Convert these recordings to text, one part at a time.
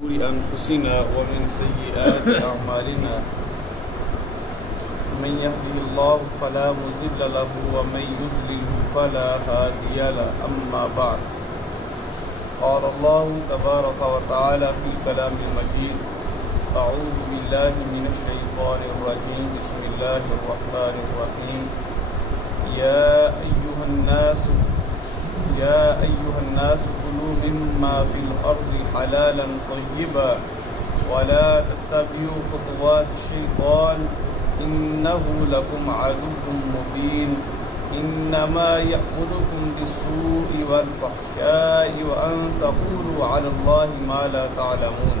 أنفسنا ومن سيئات أعمالنا من يهده الله فلا مضل له ومن يضلل فلا هادي له أما بعد قال الله تبارك وتعالى في كلام المجيد أعوذ بالله من الشيطان الرجيم بسم الله الرحمن الرحيم يا أيها الناس كلوا مما في الأرض حلالا طيبا ولا تتبعوا خطوات الشيطان إنه لكم عدو مبين إنما يأمركم بالسوء والفحشاء وأن تقولوا على الله ما لا تعلمون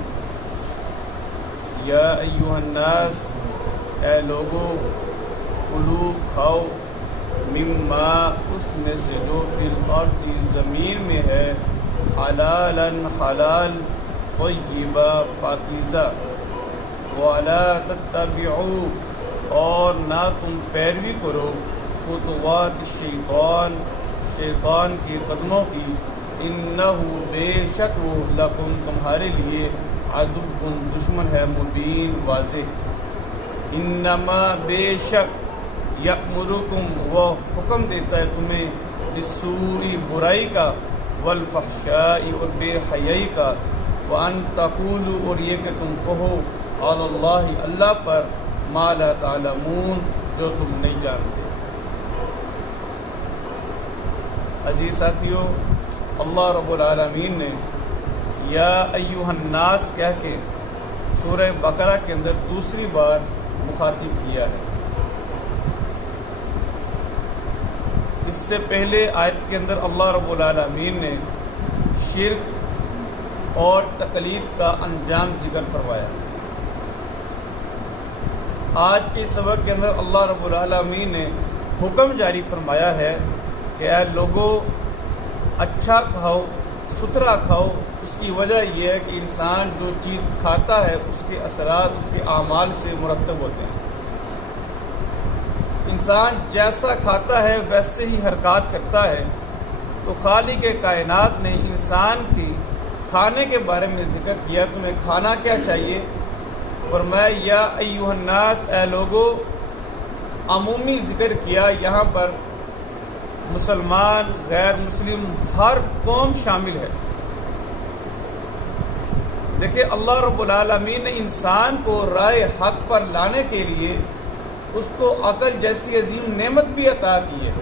یا ایھا الناس اے لوگو کلو کھاؤ مما اس میں سے جو فی الارض زمین میں ہے حلالا حلال طیبا پاکیزہ ولا تتبعوا اور نہ تم پیروی کرو خطوات شیطان کے قدموں کی انہ بے شک وہ لکم تمہارے لیے عدو دشمن ہے مبین واضح انما بے شک یأمرکم وہ حکم دیتا ہے تمہیں بالسوء برائی کا والفحشاء اور بے حیائی کا وان تقولوا اور یہ کہ تم کہو علی اللہ اللہ پر ما لا تعلمون جو تم نہیں جانتے۔ عزیز ساتھیو، اللہ رب العالمین نے یا ایھا الناس کہہ کے سورہ بقرہ کے اندر دوسری بار مخاطب کیا ہے۔ اس سے پہلے آیت کے اندر اللہ رب العالمین نے شرک اور تقلید کا انجام ذکر فرمایا۔ آج کے سبق کے اندر اللہ رب العالمین نے حکم جاری فرمایا ہے کہ اے لوگو اچھا کھاؤ، ستھرا کھاؤ۔ اس کی وجہ یہ ہے کہ انسان جو چیز کھاتا ہے اس کے اثرات اس کے اعمال سے مرتب ہوتے ہیں۔ انسان جیسا کھاتا ہے ویسے ہی حرکات کرتا ہے۔ تو خالق کائنات نے انسان کی کھانے کے بارے میں ذکر کیا، تمہیں کھانا کیا چاہیے؟ فرمایا یا ایھا الناس اے لوگو، عمومی ذکر کیا، یہاں پر مسلمان غیر مسلم ہر قوم شامل ہے۔ دیکھیں اللہ رب العالمین نے انسان کو رائے حق پر لانے کے لیے اس کو عقل جیسی عظیم نعمت بھی عطا کی ہے،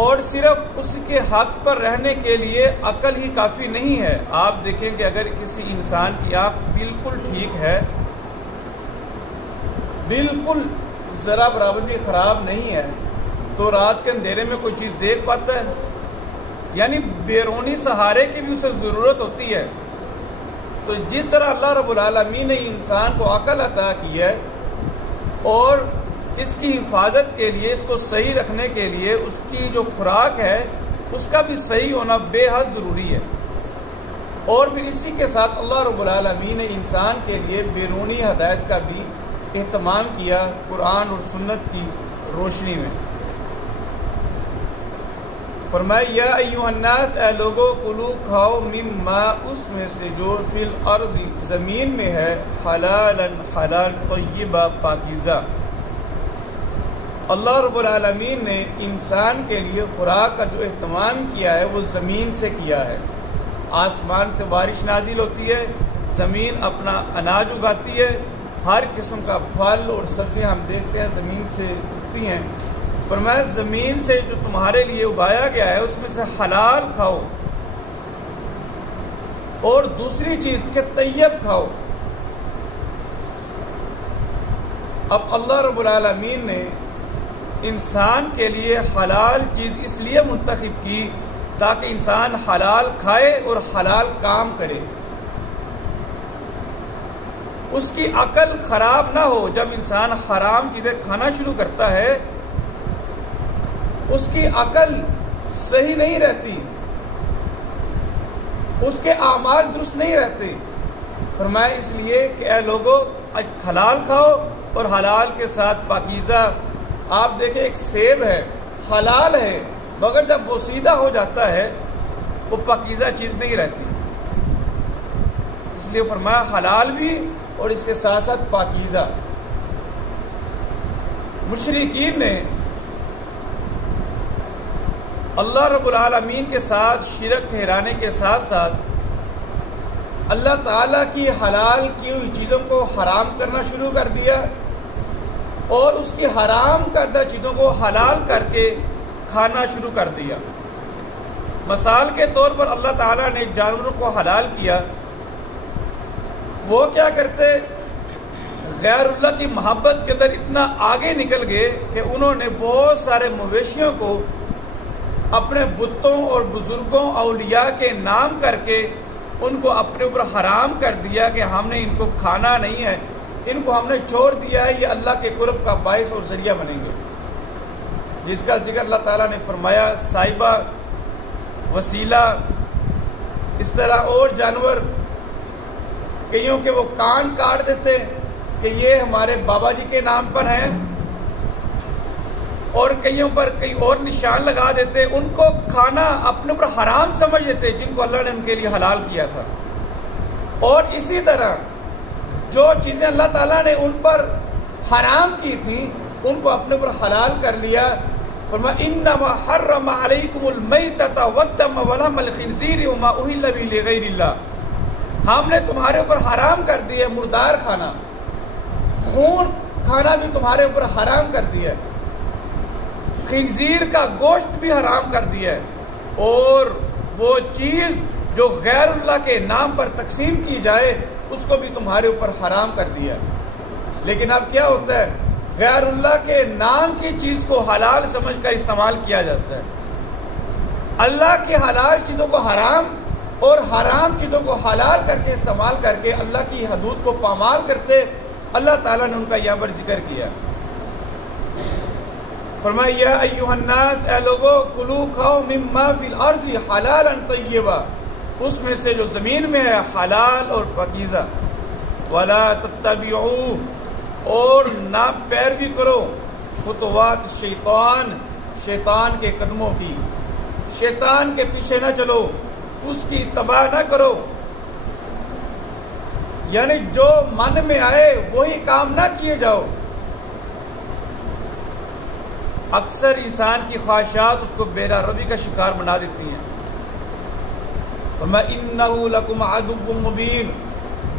اور صرف اس کے حق پر رہنے کے لیے عقل ہی کافی نہیں ہے۔ آپ دیکھیں کہ اگر کسی انسان کی آنکھ بالکل ٹھیک ہے، بالکل ذرا برابر بھی خراب نہیں ہے، تو رات کے اندھیرے میں کوئی چیز دیکھ پاتا ہے؟ یعنی بیرونی سہارے کی بھی اسے ضرورت ہوتی ہے۔ تو جس طرح اللہ رب العالمین نے انسان کو عقل عطا کی ہے، اور اس کی حفاظت کے لیے، اس کو صحیح رکھنے کے لیے اس کی جو خوراک ہے اس کا بھی صحیح ہونا بے حد ضروری ہے۔ اور پھر اسی کے ساتھ اللہ رب العالمین نے انسان کے لیے بیرونی ہدایت کا بھی اہتمام کیا قرآن اور سنت کی روشنی میں۔ فرمایا یا ایھا الناس اے لوگو کلو کھاؤ مما اس میں سے جو فی الارض زمین میں ہے حلالا حلال طیبا پاکیزہ۔ اللہ رب العالمین نے انسان کے لیے خوراک کا جو اہتمام کیا ہے وہ زمین سے کیا ہے۔ آسمان سے بارش نازل ہوتی ہے، زمین اپنا اناج اگاتی ہے، ہر قسم کا پھل اور سبزیاں ہم دیکھتے ہیں زمین سے اگتی ہیں۔ فرمایا زمین سے جو تمہارے لیے اگایا گیا ہے اس میں سے حلال کھاؤ، اور دوسری چیز کہ طیب کھاؤ۔ اب اللہ رب العالمین نے انسان کے لیے حلال چیز اس لیے منتخب کی تاکہ انسان حلال کھائے اور حلال کام کرے، اس کی عقل خراب نہ ہو۔ جب انسان حرام چیزیں کھانا شروع کرتا ہے اس کی عقل صحیح نہیں رہتی، اس کے اعمال درست نہیں رہتے۔ فرمایا اس لیے کہ اے لوگو حلال کھاؤ اور حلال کے ساتھ پاکیزہ۔ آپ دیکھیں ایک سیب ہے، حلال ہے، مگر جب بوسیدہ ہو جاتا ہے وہ پاکیزہ چیز نہیں رہتی۔ اس لیے فرمایا حلال بھی اور اس کے ساتھ ساتھ پاکیزہ۔ مشرکین نے اللہ رب العالمین کے ساتھ شرک ٹھہرانے کے ساتھ ساتھ اللہ تعالیٰ کی حلال کی ہوئی چیزوں کو حرام کرنا شروع کر دیا، اور اس کی حرام کردہ چیزوں کو حلال کر کے کھانا شروع کر دیا۔ مثال کے طور پر اللہ تعالیٰ نے جانوروں کو حلال کیا، وہ کیا کرتے؟ غیر اللہ کی محبت کے اندر اتنا آگے نکل گئے کہ انہوں نے بہت سارے مویشیوں کو اپنے بتوں اور بزرگوں اولیاء کے نام کر کے ان کو اپنے اوپر حرام کر دیا کہ ہم نے ان کو کھانا نہیں ہے، ان کو ہم نے چھوڑ دیا ہے، یہ اللہ کے قرب کا باعث اور ذریعہ بنیں گے، جس کا ذکر اللہ تعالیٰ نے فرمایا صاحبہ، وسیلہ، اس طرح اور جانور کئیوں کے وہ کان کاٹ دیتے کہ یہ ہمارے بابا جی کے نام پر ہیں، اور کئیوں پر کئی اور نشان لگا دیتے، ان کو کھانا اپنے اوپر حرام سمجھ دیتے جن کو اللہ نے ان کے لیے حلال کیا تھا۔ اور اسی طرح جو چیزیں اللہ تعالیٰ نے ان پر حرام کی تھیں ان کو اپنے اوپر حلال کر لیا۔ فرمایا انما حرم علیکم المیتۃ والدم ولحم الخنزیر وما اہل به لغیر اللہ، ہم نے تمہارے اوپر حرام کر دیا مردار کھانا، خون کھانا بھی تمہارے اوپر حرام کر دیا ہے، خنزیر کا گوشت بھی حرام کر دیا ہے، اور وہ چیز جو غیر اللہ کے نام پر تقسیم کی جائے اس کو بھی تمہارے اوپر حرام کر دیا ہے۔ لیکن اب کیا ہوتا ہے؟ غیر اللہ کے نام کی چیز کو حلال سمجھ کر استعمال کیا جاتا ہے، اللہ کی حلال چیزوں کو حرام اور حرام چیزوں کو حلال کر کے استعمال کر کے اللہ کی حدود کو پامال کرتے۔ اللہ تعالیٰ نے ان کا یہاں پر ذکر کیا، فرمایا یا ایھا الناس، اے لوگو، کلو کھاؤ مما فی الارض حلالا طیبا، اس میں سے جو زمین میں ہے حلال اور پاکیزہ، ولا تتبعوا، اور نہ پیروی کرو خطوات شیطان، شیطان کے قدموں کی، شیطان کے پیچھے نہ چلو، اس کی اتباع نہ کرو، یعنی جو من میں آئے وہی کام نہ کیے جاؤ۔ اکثر انسان کی خواہشات اس کو بے روی کا شکار بنا دیتی ہیں۔ وَإِنَّهُ لَكُمْ عَدُوٌّ مُّبِينٌ،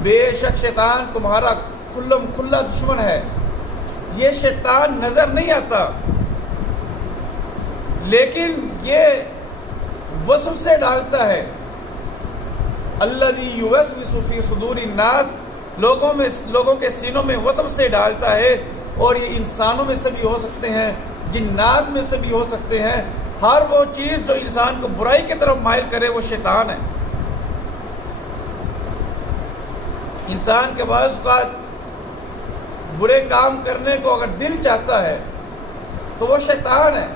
بے شک شیطان تمہارا کھلم کھلا دشمن ہے۔ یہ شیطان نظر نہیں آتا لیکن یہ وسوسے ڈالتا ہے، الذی یوسوس فی صدور الناس، لوگوں کے سینوں میں وسوسے ڈالتا ہے، اور یہ انسانوں میں سے بھی ہو سکتے ہیں، جنات میں سے بھی ہو سکتے ہیں۔ ہر وہ چیز جو انسان کو برائی کی طرف مائل کرے وہ شیطان ہے۔ انسان کے بعض اوقات برے کام کرنے کو اگر دل چاہتا ہے تو وہ شیطان ہے،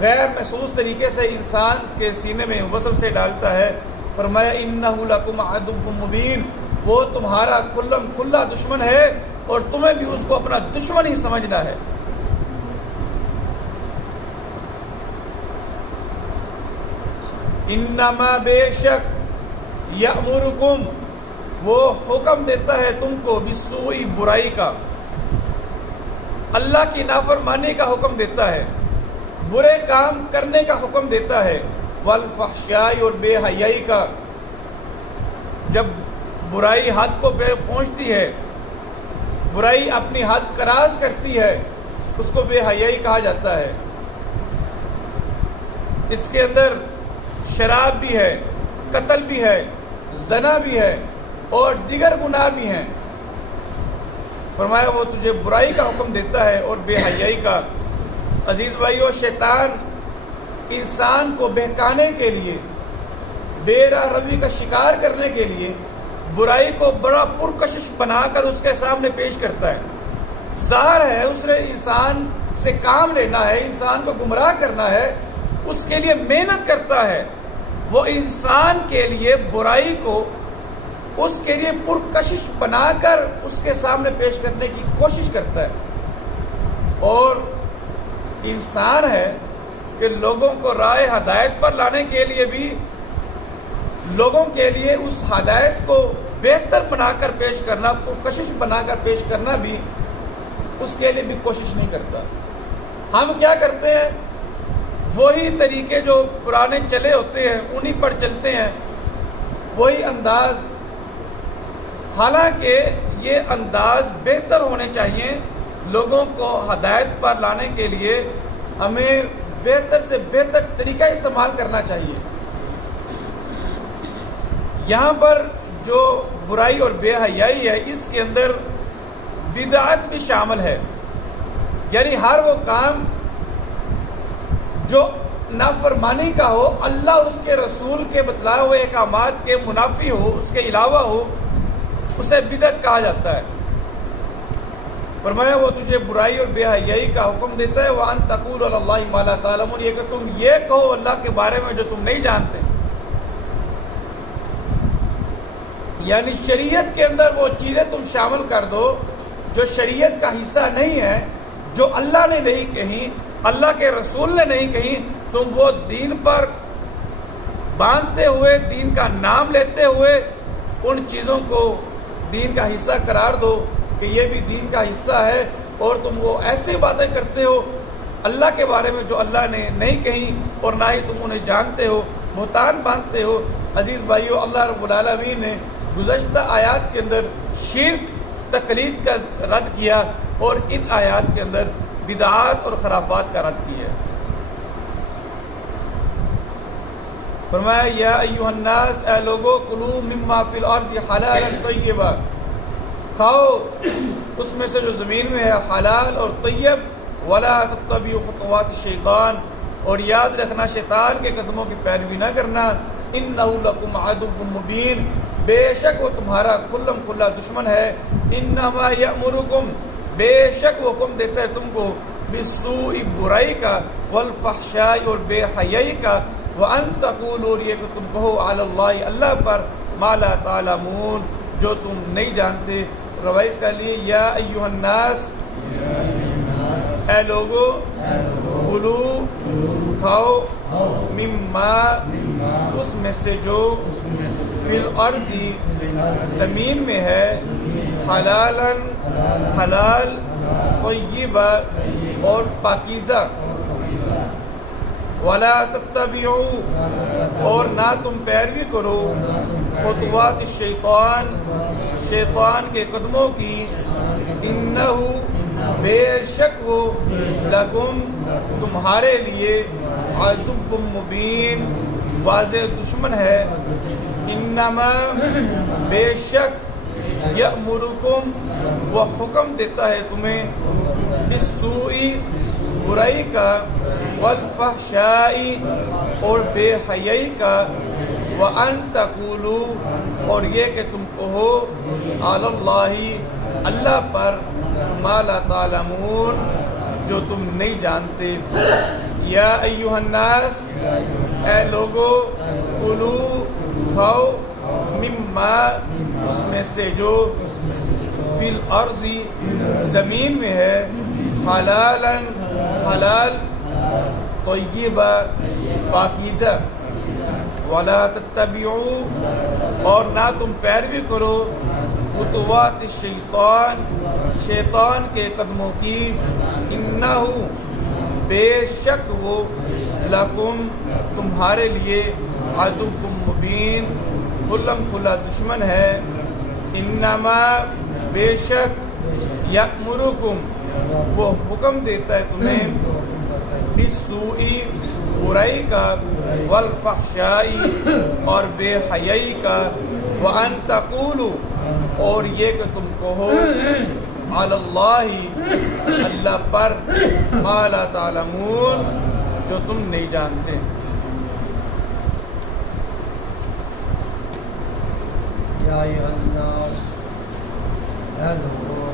غیر محسوس طریقے سے انسان کے سینے میں وسوسے ڈالتا ہے۔ فرمایا انہ لکم عدو مبین، وہ تمہارا کھلم کھلا دشمن ہے اور تمہیں بھی اس کو اپنا دشمن ہی سمجھنا ہے۔ انما بے شک یأمرکم، وہ حکم دیتا ہے تم کو بالسوء، برائی کا، اللہ کی نافرمانی کا حکم دیتا ہے، برے کام کرنے کا حکم دیتا ہے، والفحشاء، اور بے حیائی کا، جب برائی حد کو پہنچتی ہے، برائی اپنی حد کراس کرتی ہے، اس کو بے حیائی کہا جاتا ہے۔ اس کے اندر شراب بھی ہے، قتل بھی ہے، زنا بھی ہے اور دیگر گناہ بھی ہیں۔ فرمایا وہ تجھے برائی کا حکم دیتا ہے اور بے حیائی کا۔ عزیز بھائیو، شیطان انسان کو بہکانے کے لیے، بے راہ روی کا شکار کرنے کے لیے برائی کو بڑا پرکشش بنا کر اس کے سامنے پیش کرتا ہے۔ ظاہر ہے اس نے انسان سے کام لینا ہے، انسان کو گمراہ کرنا ہے، اس کے لیے محنت کرتا ہے، وہ انسان کے لیے برائی کو اس کے لیے پرکشش بنا کر اس کے سامنے پیش کرنے کی کوشش کرتا ہے، اور انسان ہے کہ لوگوں کو راہ ہدایت پر لانے کے لیے بھی لوگوں کے لیے اس ہدایت کو بہتر بنا کر پیش کرنا، کشش بنا کر پیش کرنا بھی اس کے لیے بھی کوشش نہیں کرتا۔ ہم کیا کرتے ہیں؟ وہی طریقے جو پرانے چلے ہوتے ہیں انہی پر چلتے ہیں، وہی انداز، حالانکہ یہ انداز بہتر ہونے چاہیے۔ لوگوں کو ہدایت پر لانے کے لیے ہمیں بہتر سے بہتر طریقہ استعمال کرنا چاہیے۔ یہاں پر جو برائی اور بے حیائی ہے اس کے اندر بدعت بھی شامل ہے، یعنی ہر وہ کام جو نافرمانی کا ہو، اللہ اس کے رسول کے بتلائے ہوئے احکامات کے منافی ہو، اس کے علاوہ ہو، اسے بدعت کہا جاتا ہے۔ فرمایا وہ تجھے برائی اور بے حیائی کا حکم دیتا ہے، وَأَن تَقُولُ عَلَى اللَّهِ مَا لَا تَعْلَمُونَ، یہ کہ تم یہ کہو اللہ کے بارے میں جو تم نہیں جانتے۔ یعنی شریعت کے اندر وہ چیزیں تم شامل کر دو جو شریعت کا حصہ نہیں ہے، جو اللہ نے نہیں کہی، اللہ کے رسول نے نہیں کہی، تم وہ دین پر باندھتے ہوئے، دین کا نام لیتے ہوئے ان چیزوں کو دین کا حصہ قرار دو کہ یہ بھی دین کا حصہ ہے، اور تم وہ ایسی باتیں کرتے ہو اللہ کے بارے میں جو اللہ نے نہیں کہی اور نہ ہی تم انہیں جانتے ہو، بہتان باندھتے ہو۔ عزیز بھائیو، اللہ رب العالمین نے گزشتہ آیات کے اندر شرک، تقلید کا رد کیا، اور ان آیات کے اندر بدعات اور خرافات کا رد کیا۔ فرمایا یا ایھا الناس، اے لوگو، کلوا مما فی الارض حلالا طیبا، کھاؤ اس میں سے جو زمین میں ہے حلال اور طیب، ولا تتبعوا خطوات الشیطان، اور یاد رکھنا شیطان کے قدموں کی پیروی نہ کرنا، انہ لکم عدو مبین، بے شک وہ تمہارا کھلم کھلا دشمن ہے، انما یأمرکم، بے شک وہ حکم دیتا ہے تم کو، بالسوء، برائی کا، والفحشاء، اور بے حیائی کا، وَأَن تَقُولُوا، اور یہ کہ تم کہو، عَلَى اللَّهِ، اللہ پر، مَا لَا تَعْلَمُونَ، جو تم نہیں جانتے۔ روایت کا لیے یا ایھا الناس، اے لوگو، کلو، کھاؤ، مما، اس میں سے جو، فی الارض، زمین میں ہے، حلالا، حلال، طیبا، اور پاکیزہ، ولا تتبعوا، اور نہ تم پیروی کرو، خطوات الشیطان، شیطان کے قدموں کی، انہ، بے شک وہ، لکم، تمہارے لیے، عدو مبین، واضح دشمن ہے، انما، بے شک، یأمرکم، وہ حکم دیتا ہے تمہیں، بالسوء، برائی کا، والفحشاء، اور بے حیائی کا، وَأَن تَقُولُوا، اور یہ کہ تم کہو، عَلَى اللَّهِ، اللہ پر، مَا لَا تَعْلَمُونَ، جو تم نہیں جانتے۔ یا ایھا الناس، اے لوگو، کلو، کھاؤ، مما، اس میں سے جو، فی الارض، زمین میں ہے، حلالا، حلال، طیبا، پاکیزہ، ولا تتبعوا، اور نہ تم پیروی کرو، خطوات الشیطان، شیطان کے قدموں کی، انہ، بے شک وہ، لکم، تمہارے لیے، عدو مبین، کھلم کھلا دشمن ہے، انما، بے شک، یأمرکم، وہ حکم دیتا ہے تمہیں، بالسوء، برائی کا، والفحشاء، اور بے حیائی کا، وَأَن تَقُولُوا، اور یہ کہ تم کہو، عَلَى اللَّهِ، اللہ پر، مَا لَا تَعْلَمُونَ، جو تم نہیں جانتے۔ یا ایھا الناس، اے لوگو،